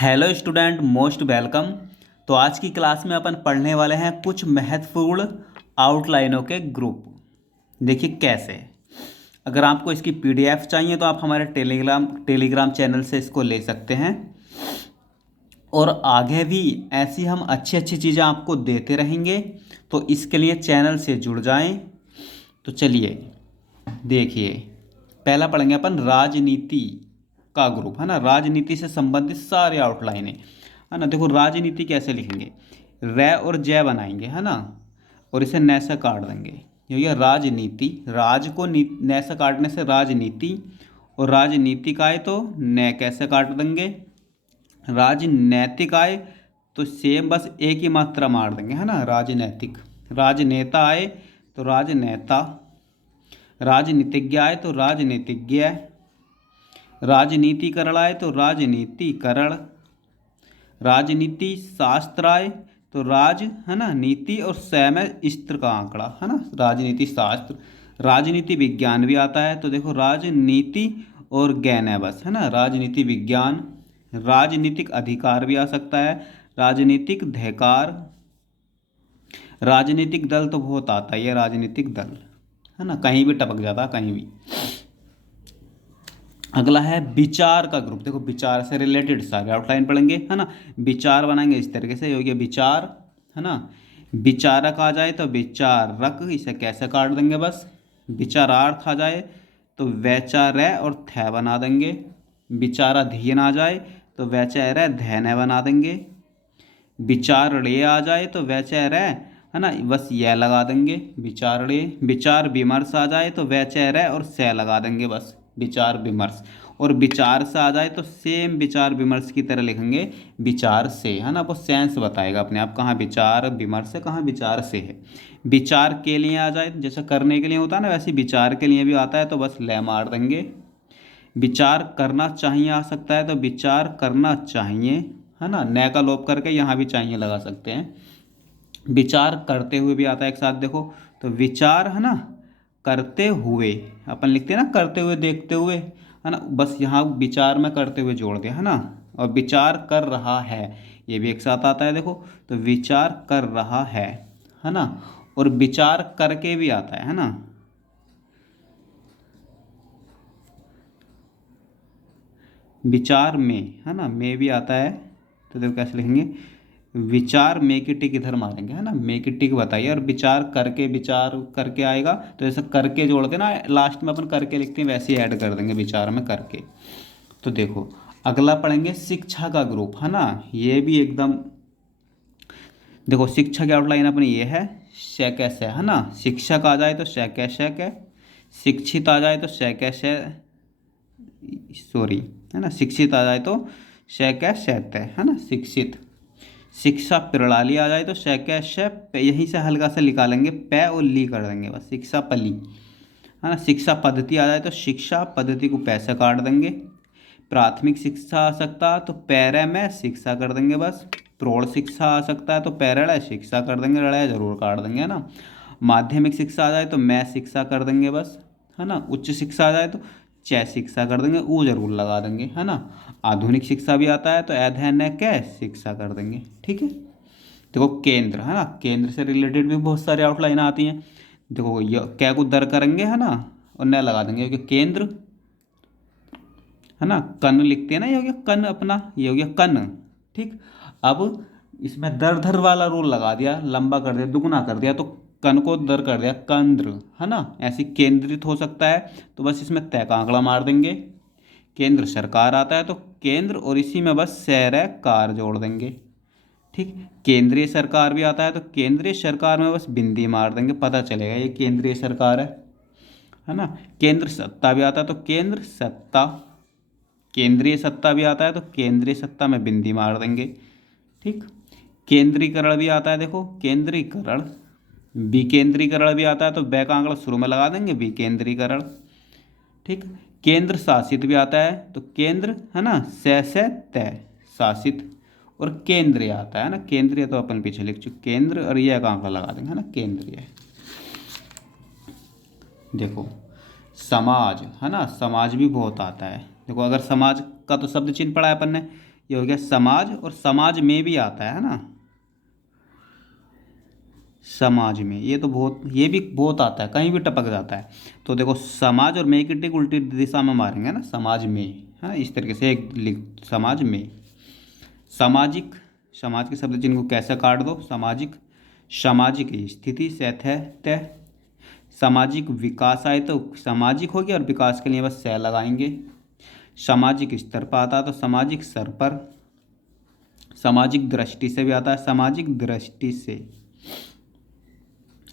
Hello student, most welcome. तो आज की क्लास में अपन पढ़ने वाले हैं कुछ महत्वपूर्ण आउटलाइनों के ग्रुप। देखिए कैसे। अगर आपको इसकी पीडीएफ चाहिए तो आप हमारे टेलीग्राम चैनल से इसको ले सकते हैं। और आगे भी ऐसी हम अच्छी अच्छी चीज़ें आपको देते रहेंगे, तो इसके लिए चैनल से जुड़ जाएं। तो चलिए देखिए, पहला पढ़ेंगे अपन राजनीति का ग्रुप, है ना। राजनीति से संबंधित सारे आउटलाइन है ना। देखो राजनीति कैसे लिखेंगे, रै और जय बनाएंगे, है ना, और इसे न से काट देंगे। ये राजनीति, राज को न से काटने से राजनीति, और राजनीतिक आए तो न कैसे काट देंगे। राजनैतिक आए तो सेम बस एक ही मात्रा मार देंगे, है ना, राजनैतिक। राजनेता आए तो राजनेता। राजनीतिज्ञ आए तो राजनीतिज्ञ। राजनीतिकरण आए तो राजनीतिकरण। राजनीति शास्त्र आए तो राज, है ना, नीति और सै में स्त्र का आंकड़ा, है ना, राजनीति शास्त्र। राजनीति विज्ञान भी आता है, तो देखो राजनीति और ज्ञान है बस, है ना, राजनीति विज्ञान। राजनीतिक अधिकार भी आ सकता है, राजनीतिक अधिकार। राजनीतिक दल तो बहुत आता है, ये राजनीतिक दल, है ना, कहीं भी टपक जाता है, कहीं भी। अगला है विचार का ग्रुप। देखो विचार से रिलेटेड सारे आउटलाइन पढ़ेंगे, है ना। विचार बनाएंगे इस तरीके से, हो गया विचार, है ना। विचारक आ जाए तो विचारक, इसे कैसे काट देंगे बस। विचारार्थ आ जाए तो वैचार्य और थ बना देंगे। विचाराधीन आ जाए तो वैचार्य धैर्य बना देंगे। विचारणीय आ जाए तो वैचार्य, है ना, बस यह लगा देंगे, विचारणीय। विचार विमर्श आ जाए तो वैचार्य और से लगा देंगे बस, विचार विमर्श। और विचार से आ जाए तो सेम विचार विमर्श की तरह लिखेंगे, विचार से, है ना, वो सेंस बताएगा अपने आप कहाँ विचार विमर्श है, कहाँ विचार से है। विचार के लिए आ जाए, जैसे करने के लिए होता है ना, वैसे विचार के लिए भी आता है, तो बस ले मार देंगे। विचार करना चाहिए आ सकता है, तो विचार करना चाहिए, है ना, न का लोप करके यहाँ भी चाहिए लगा सकते हैं। विचार करते हुए भी आता है एक साथ, देखो तो विचार, है ना, करते हुए अपन लिखते हैं ना, करते हुए देखते हुए, है ना, बस यहाँ विचार में करते हुए जोड़ दिया, है ना। और विचार कर रहा है, ये भी एक साथ आता है, देखो तो विचार कर रहा है ना। और विचार करके भी आता है ना। विचार में, है ना, में भी आता है, तो देखो कैसे लिखेंगे, विचार में की टिक इधर मारेंगे, है ना, में की टिक बताइए। और विचार करके आएगा, तो जैसे करके जोड़ते ना, लास्ट में अपन करके लिखते हैं, वैसे ही ऐड कर देंगे विचार में करके। तो देखो अगला पढ़ेंगे शिक्षा का ग्रुप, है ना। ये भी एकदम, देखो शिक्षा की आउटलाइन अपनी ये है, शै कैसे, है ना। शिक्षक आ जाए तो शै कै, शिक्षित आ जाए तो शै कै, सॉरी, है ना, शिक्षित आ जाए तो शै कै शैत, है ना, शिक्षित। शिक्षा प्रणाली आ जाए तो शै कै शै, यहीं से हल्का से निकालेंगे, पै और ली कर देंगे बस, शिक्षा पली, है ना। शिक्षा पद्धति आ जाए तो शिक्षा पद्धति को पैसे काट देंगे। प्राथमिक शिक्षा आ सकता तो पैरे में शिक्षा कर देंगे बस। प्रौढ़ शिक्षा आ सकता है तो पैरड़ शिक्षा कर देंगे, रड़ा जरूर काट देंगे, है ना। माध्यमिक शिक्षा आ जाए तो मैं शिक्षा कर देंगे बस, है ना। उच्च शिक्षा आ जाए तो च शिक्षा कर देंगे, ऊ जरूर लगा देंगे, है ना। आधुनिक शिक्षा भी आता है तो अध्ययन कै शिक्षा कर देंगे, ठीक है। देखो केंद्र, है ना, केंद्र से रिलेटेड भी बहुत सारे आउटलाइन आती हैं। देखो ये क्या को दर करेंगे, है ना, और न लगा देंगे, क्योंकि केंद्र, है ना, कन लिखते हैं ना, ये हो गया कन अपना, ये हो गया कन, ठीक। अब इसमें दर धर वाला रूल लगा दिया, लंबा कर दिया, दुगुना कर दिया, तो कन को दर कर दिया, कंद्र, है ना। ऐसे केंद्रित हो सकता है, तो बस इसमें तय का आंकड़ा मार देंगे। केंद्र सरकार आता है तो केंद्र, और इसी में बस सैर कार जोड़ देंगे, ठीक। केंद्रीय सरकार भी आता है तो केंद्रीय सरकार में बस बिंदी मार देंगे, पता चलेगा ये केंद्रीय सरकार है ना। केंद्र सत्ता भी आता है तो केंद्र सत्ता। केंद्रीय सत्ता भी आता है तो केंद्रीय सत्ता में बिंदी मार देंगे, ठीक। केंद्रीकरण भी आता है, देखो केंद्रीकरण। विकेंद्रीकरण भी आता है तो बै का आंकड़ा शुरू में लगा देंगे, विकेंद्रीकरण, ठीक। केंद्र शासित भी आता है तो केंद्र, है ना, से तय शासित। और केंद्रीय आता है ना, केंद्रीय तो अपन पीछे लिख चुके, केंद्र, और यह का आंकड़ा लगा देंगे, है ना, केंद्रीय। देखो समाज, है ना, समाज भी बहुत आता है। देखो अगर समाज का तो शब्द चिन्ह पढ़ा है अपन ने, ये हो गया समाज, और समाज में भी आता है ना, समाज में, ये तो बहुत, ये भी बहुत आता है, कहीं भी टपक जाता है। तो देखो समाज और में की टिक उल्टी दिशा में मारेंगे ना, समाज में, है ना, इस तरीके से एक लिख, समाज में। सामाजिक, समाज के शब्द चिन्ह को कैसे काट दो, सामाजिक, सामाजिक स्थिति से तय। सामाजिक विकास आए तो सामाजिक हो गया, और विकास के लिए बस से लगाएंगे। सामाजिक स्तर पर आता है तो सामाजिक स्तर पर। सामाजिक दृष्टि से भी आता है, सामाजिक दृष्टि से।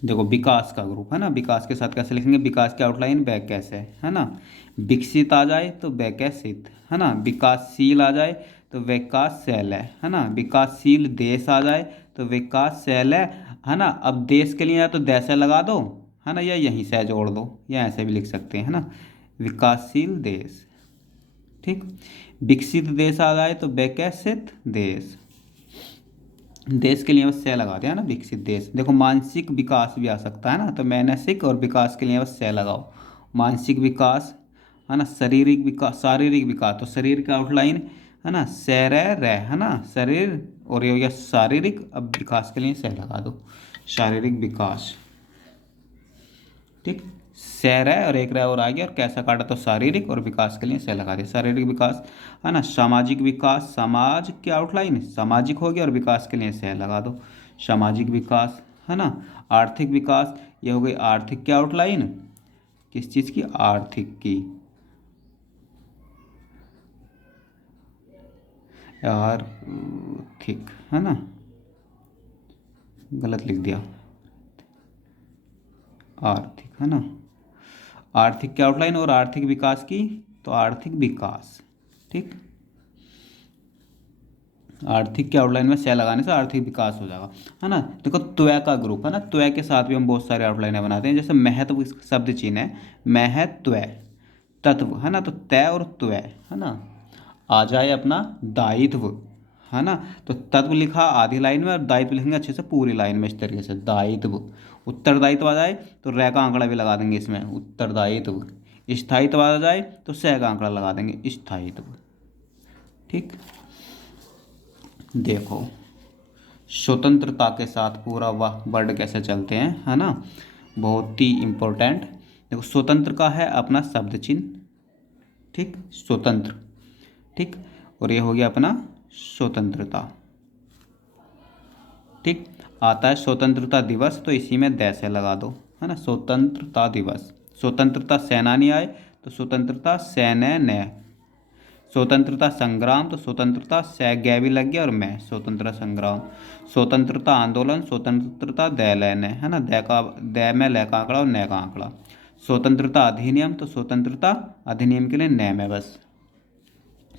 देखो विकास का ग्रुप है ना, विकास के साथ कैसे लिखेंगे, विकास की आउटलाइन बै कैसे, है ना। विकसित आ जाए तो वैकसित, है ना। विकासशील आ जाए तो विकासशील है ना। विकासशील देश आ जाए तो विकासशील है ना। अब देश के लिए या तो दैसे लगा दो, है ना, या यहीं से जोड़ दो, या ऐसे भी लिख सकते हैं, है ना, विकासशील देश। ठीक, विकसित देश आ जाए तो विकसित देश, देश के लिए बस से लगा दिया ना, विकसित देश। देखो मानसिक विकास भी आ सकता है ना, तो मानसिक और विकास के लिए बस से लगाओ, मानसिक विकास, है ना। शारीरिक विकास, शारीरिक विकास, तो शरीर का आउटलाइन, है ना, शरीर है ना, शरीर, और ये हो गया शारीरिक। अब विकास के लिए से लगा दो, शारीरिक विकास। ठीक, सैर है और एक रह और आ गया, और कैसा काटा तो शारीरिक, और विकास के लिए से लगा दिया, शारीरिक विकास, है ना। सामाजिक विकास, समाज की आउटलाइन सामाजिक हो गया, और विकास के लिए से लगा दो, सामाजिक विकास, है ना। आर्थिक विकास, ये हो गई आर्थिक की आउटलाइन, किस चीज़ की, आर्थिक की। यार ठीक है ना, गलत लिख दिया, आर्थिक, है ना। आर्थिक की आउटलाइन और आर्थिक विकास की, तो आर्थिक विकास। ठीक, आर्थिक के आउटलाइन में से लगाने से आर्थिक विकास हो जाएगा, है ना। देखो त्वय का ग्रुप है ना, त्वय के साथ भी हम बहुत सारे आउटलाइनें बनाते हैं, जैसे महत्व शब्द चिन्ह है, महत्व, तत्व, है ना, तो तय और त्वय, है ना। आ जाए अपना दायित्व, है ना, तो तत्व लिखा आधी लाइन में, और दायित्व लिखेंगे अच्छे से पूरी लाइन में, इस तरीके से दायित्व। उत्तरदायित्व आ जाए तो रै का आंकड़ा भी लगा देंगे इसमें, उत्तरदायित्व। स्थायित्व आ जाए तो सह का आंकड़ा लगा देंगे, स्थायित्व। ठीक, देखो स्वतंत्रता के साथ पूरा वाह वर्ड कैसे चलते हैं, है ना, बहुत ही इम्पोर्टेंट। देखो स्वतंत्र का है अपना शब्द चिन्ह, ठीक, स्वतंत्र। ठीक, और ये हो गया अपना स्वतंत्रता। ठीक, आता है स्वतंत्रता दिवस, तो इसी में दै से लगा दो, है ना, स्वतंत्रता दिवस। स्वतंत्रता सेनानी आए तो स्वतंत्रता सैन्य। स्वतंत्रता संग्राम, तो स्वतंत्रता सै भी लग गया, और मैं स्वतंत्रता संग्राम। स्वतंत्रता आंदोलन, स्वतंत्रता दैलैन, है ना, दै का, दै में लै का आंकड़ा और नै का आंकड़ा। स्वतंत्रता अधिनियम, तो स्वतंत्रता अधिनियम के लिए नै में बस।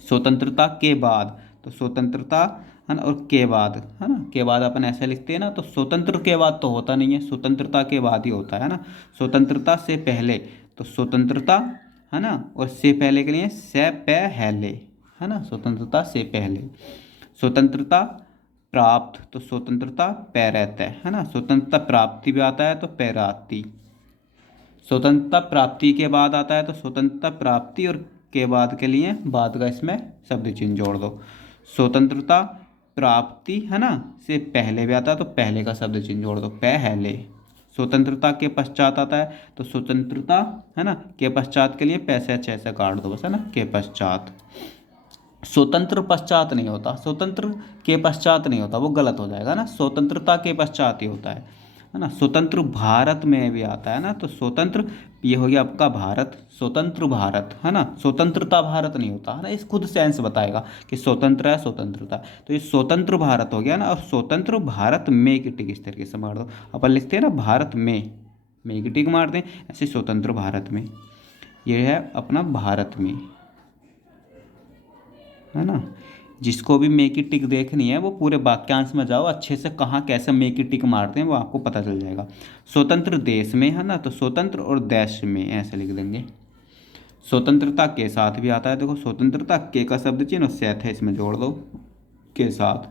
स्वतंत्रता के बाद, तो स्वतंत्रता, है ना, और के बाद, है ना, के बाद अपन ऐसे लिखते हैं ना, तो स्वतंत्र के बाद तो होता नहीं है, स्वतंत्रता के बाद ही होता है ना। स्वतंत्रता से पहले, तो स्वतंत्रता, है ना, और से पहले के लिए से पहले, है ना, स्वतंत्रता से पहले। स्वतंत्रता प्राप्त, तो स्वतंत्रता पैरत है ना, स्वतंत्रता प्राप्ति भी आता है तो पैराती। स्वतंत्रता प्राप्ति के बाद आता है तो स्वतंत्रता प्राप्ति, और के बाद के लिए बाद का इसमें शब्द चिन्ह जोड़ दो। स्वतंत्रता प्राप्ति, है ना, से पहले भी आता है तो पहले का शब्द चिन्ह जोड़ दो, पहले। स्वतंत्रता के पश्चात आता है तो स्वतंत्रता, है ना, के पश्चात के लिए पैसे अच्छे से काट दो बस, है ना, के पश्चात। स्वतंत्र पश्चात नहीं होता, स्वतंत्र के पश्चात नहीं होता, वो गलत हो जाएगा ना, स्वतंत्रता के पश्चात ही होता है ना। स्वतंत्र भारत में भी आता है ना, तो स्वतंत्र, ये हो गया आपका भारत, स्वतंत्र भारत, है ना, स्वतंत्रता भारत नहीं होता, है ना, इस खुद सेंस बताएगा कि स्वतंत्र है, स्वतंत्रता, तो ये स्वतंत्र भारत हो गया ना। और स्वतंत्र भारत में की टिक इस तरीके से मार दो, अपन लिखते हैं ना भारत में की टिक मारते हैं, ऐसे स्वतंत्र भारत में, ये है अपना भारत में, है ना। जिसको भी मे की टिक देखनी है वो पूरे वाक्यांश में जाओ, अच्छे से कहाँ कैसे मे की टिक मारते हैं वो आपको पता चल जाएगा। स्वतंत्र देश में, है ना, तो स्वतंत्र और देश में ऐसे लिख देंगे। स्वतंत्रता के साथ भी आता है, देखो स्वतंत्रता के का शब्द चिन्ह और सेथ है, इसमें जोड़ दो के साथ।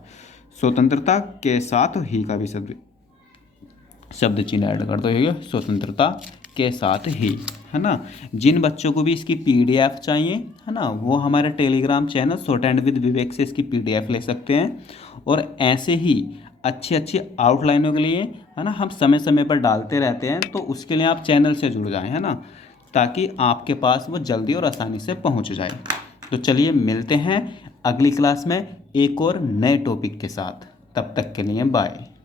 स्वतंत्रता के साथ ही का भी शब्द चिन्ह ऐड कर दो, ये स्वतंत्रता के साथ ही, है ना। जिन बच्चों को भी इसकी PDF चाहिए, है ना, वो हमारे Telegram channel short and with Vivek से इसकी PDF ले सकते हैं। और ऐसे ही अच्छी अच्छी आउटलाइनों के लिए, है ना, हम समय समय पर डालते रहते हैं, तो उसके लिए आप चैनल से जुड़ जाएं, है ना, ताकि आपके पास वो जल्दी और आसानी से पहुंच जाए। तो चलिए मिलते हैं अगली क्लास में एक और नए टॉपिक के साथ। तब तक के लिए बाय।